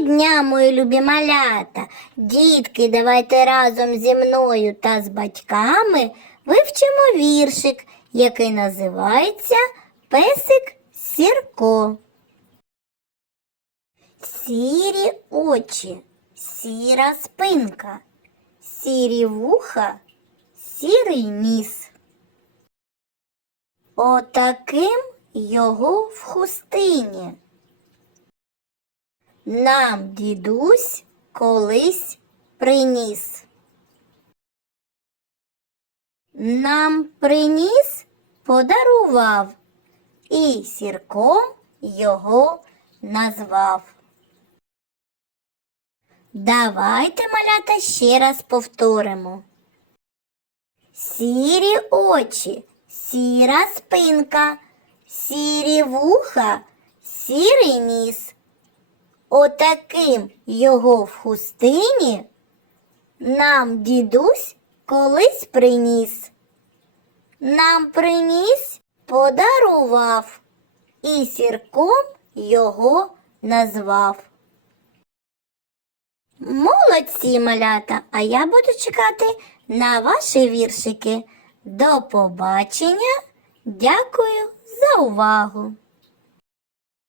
дня, мої любі малята! Дітки, давайте разом зі мною та з батьками вивчимо віршик, який називається Песик Сірко. Сірі очі, сіра спинка, сірі вуха, сірий ніс. Отаким його в хустині. Нам дідусь колись приніс. Нам приніс, подарував, і сірком його назвав. Давайте, малята, ще раз повторимо. Сірі очі, сіра спинка, сірі вуха, сірий ніс. Отаким його в хустині нам дідусь колись приніс. Нам приніс, подарував, і сірком його назвав. Молодці, малята, а я буду чекати на ваші віршики. До побачення. Дякую за увагу!